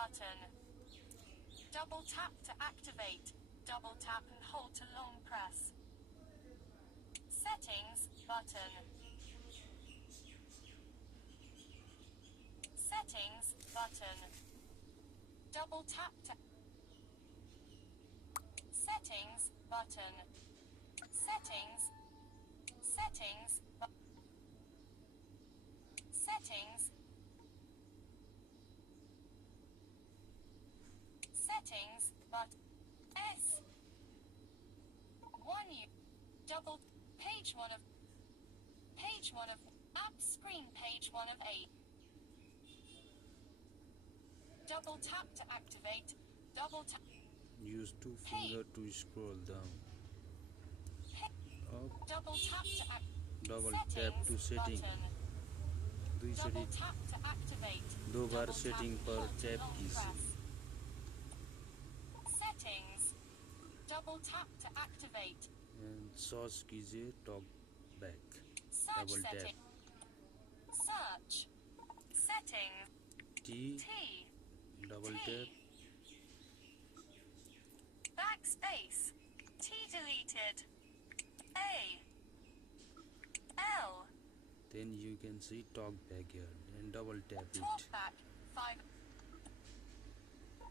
button. Double tap to activate. Double tap and hold to long press. Settings button. Settings button. Double tap to settings button. Settings. Settings. Settings. Settings but S 1 U double page 1 of app screen page 1 of 8. Double tap to activate. Double tap. Use two finger to scroll down. Up. Double tap to Double tap to setting. Double tap to activate. दो बार setting पर tap कीजिए. Settings. Double tap to activate. And search कीजिए TalkBack. Search Double setting. tap. Search. Settings. T. Double tap. Backspace. T deleted. A. L. Then you can see TalkBack here and double tap it. TalkBack 5.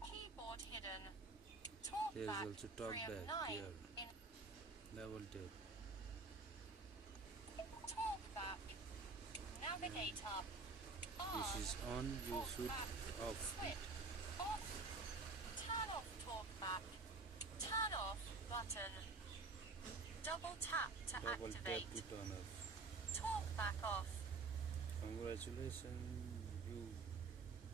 Keyboard hidden. There is TalkBack also 3 of TalkBack 9 here. in Double tap. TalkBack. Navigator. This is on. You should off. Switch. Off. Turn off TalkBack. Turn off button. Double tap to Double activate. tap to turn off. TalkBack off. Congratulations.